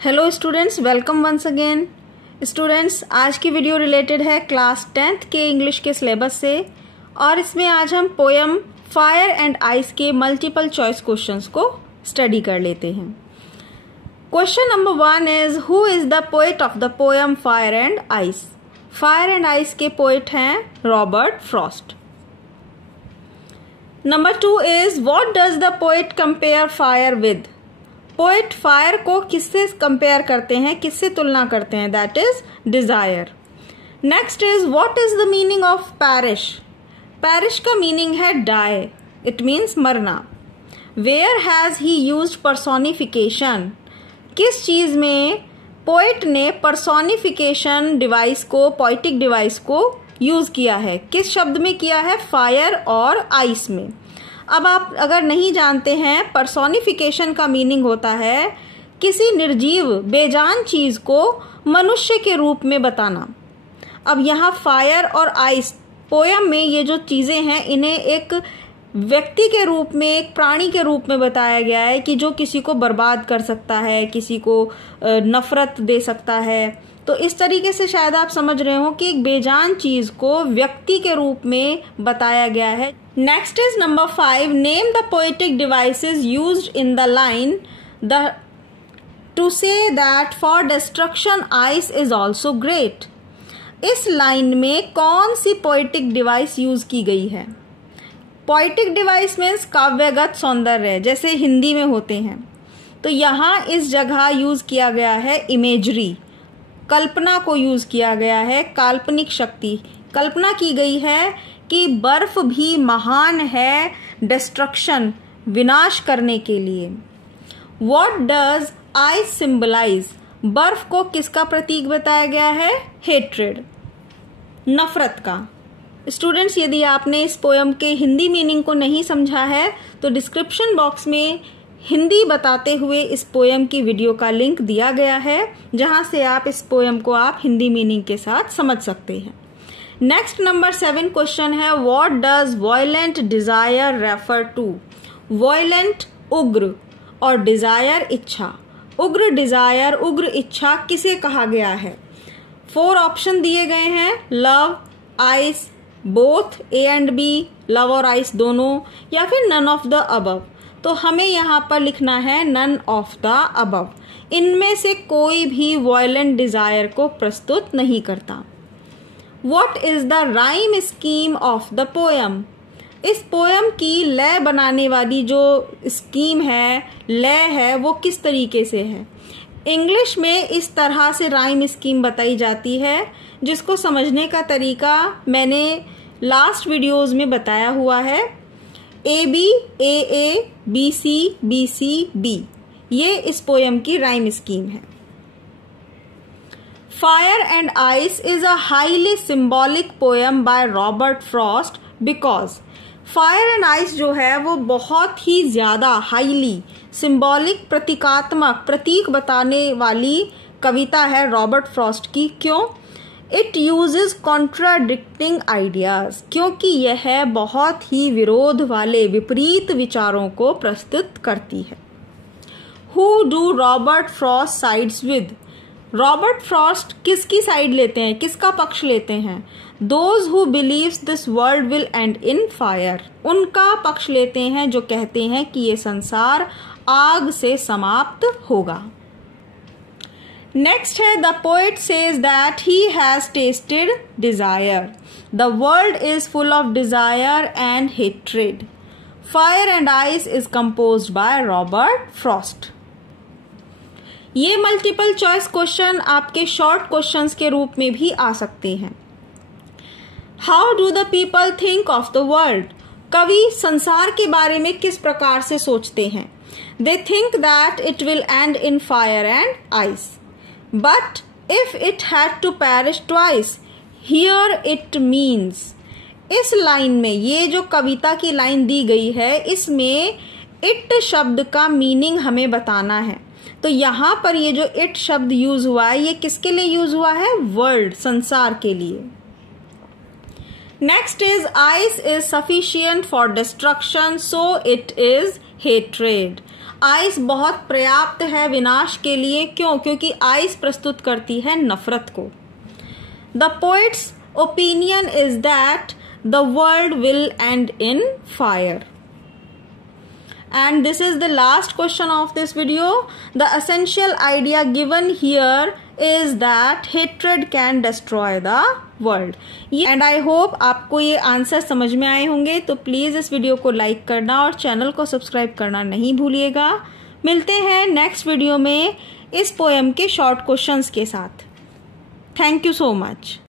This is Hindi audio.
Hello students, welcome once again. Students, आज की वीडियो रिलेटेड है क्लास 10th के इंग्लिश के सिलेबस से और इसमें आज हम पोएम फायर एंड आइस के मल्टीपल चॉइस क्वेश्चंस को स्टडी कर लेते हैं। Question number 1 is who is the poet of the poem fire and ice. Fire and ice के पोएट हैं Robert Frost. Number 2 is what does the poet compare fire with. Poet fire को किससे कंपेयर करते हैं, किससे तुलना करते हैं, that is desire. Next is what is the meaning of parish. Perish का मीनिंग है डाई, इट मीन्स मरना। Where has he used personification. किस चीज में पोएट ने पर्सोनिफिकेशन डिवाइस को, पोएटिक डिवाइस को यूज किया है, किस शब्द में किया है, फायर और आइस में। अब आप अगर नहीं जानते हैं, पर्सोनिफिकेशन का मीनिंग होता है किसी निर्जीव बेजान चीज को मनुष्य के रूप में बताना। अब यहाँ फायर और आइस पोयम में ये जो चीजें हैं इन्हें एक व्यक्ति के रूप में, एक प्राणी के रूप में बताया गया है कि जो किसी को बर्बाद कर सकता है, किसी को नफरत दे सकता है। तो इस तरीके से शायद आप समझ रहे हो कि एक बेजान चीज को व्यक्ति के रूप में बताया गया है। Next is number 5, name the poetic devices used in the line the two say that for destruction ice is also great. इस लाइन में कौन सी पोएटिक डिवाइस यूज की गई है। पोएटिक डिवाइस मीन्स काव्यगत सौंदर्य, जैसे हिंदी में होते हैं। तो यहाँ इस जगह यूज किया गया है इमेजरी, कल्पना को यूज किया गया है, काल्पनिक शक्ति। कल्पना की गई है कि बर्फ भी महान है डिस्ट्रक्शन, विनाश करने के लिए। What does ice symbolise. बर्फ को किसका प्रतीक बताया गया है, हेट्रेड, नफरत का। स्टूडेंट्स, यदि आपने इस पोयम के हिंदी मीनिंग को नहीं समझा है तो डिस्क्रिप्शन बॉक्स में हिंदी बताते हुए इस पोयम की वीडियो का लिंक दिया गया है, जहां से आप इस पोयम को आप हिंदी मीनिंग के साथ समझ सकते हैं। नेक्स्ट नंबर 7 क्वेश्चन है what does violent desire refer to. Violent उग्र और डिजायर इच्छा। उग्र डिजायर, उग्र इच्छा किसे कहा गया है। 4 ऑप्शन दिए गए हैं, love, ice, both A and B, love और आइस दोनों, या फिर नन ऑफ द अबव। तो हमें यहाँ पर लिखना है नन ऑफ द अबव। इनमें से कोई भी वायलेंट डिजायर को प्रस्तुत नहीं करता। What is the rhyme scheme of the poem? इस पोयम की लय बनाने वाली जो स्कीम है, लय है, वो किस तरीके से है। इंग्लिश में इस तरह से राइम स्कीम बताई जाती है, जिसको समझने का तरीका मैंने लास्ट वीडियोस में बताया हुआ है। A B, A A, B C, B C, B, ये इस पोयम की राइम स्कीम है। Fire and Ice is a highly symbolic poem by Robert Frost because Fire and Ice जो है वो बहुत ही ज्यादा हाईली सिंबॉलिक, प्रतीकात्मक, प्रतीक बताने वाली कविता है रॉबर्ट फ्रॉस्ट की। क्यों? इट यूजेस कॉन्ट्राडिक्टिंग आइडियाज, क्योंकि यह बहुत ही विरोध वाले, विपरीत विचारों को प्रस्तुत करती है। Who do Robert Frost sides with? Robert Frost किसकी साइड लेते हैं, किसका पक्ष लेते हैं। Those who believes this world will end in fire, उनका पक्ष लेते हैं जो कहते हैं कि ये संसार आग से समाप्त होगा। नेक्स्ट है the poet says that he has tasted desire. The world is full of desire and hatred. Fire and ice is composed by Robert Frost. ये मल्टीपल चॉइस क्वेश्चन आपके शॉर्ट क्वेश्चंस के रूप में भी आ सकते हैं। How do the people think of the world. कवि संसार के बारे में किस प्रकार से सोचते हैं। They think that it will end in fire and ice, but if it had to perish twice, here it means. इस लाइन में, ये जो कविता की लाइन दी गई है, इसमें इट शब्द का मीनिंग हमें बताना है। तो यहां पर ये जो इट शब्द यूज हुआ है, ये किसके लिए यूज हुआ है, वर्ल्ड, संसार के लिए। Next is ice is sufficient for destruction so it is hatred. Ice बहुत पर्याप्त है विनाश के लिए, क्यों? क्योंकि आइस प्रस्तुत करती है नफरत को। The poets opinion is that the world will end in fire. And this is the last question of this video. The essential idea given here is that hatred can destroy the world. And I hope आपको ये आंसर समझ में आए होंगे। तो प्लीज़ इस वीडियो को लाइक करना और चैनल को सब्सक्राइब करना नहीं भूलिएगा। मिलते हैं नेक्स्ट वीडियो में इस पोएम के शॉर्ट क्वेश्चंस के साथ। Thank you so much.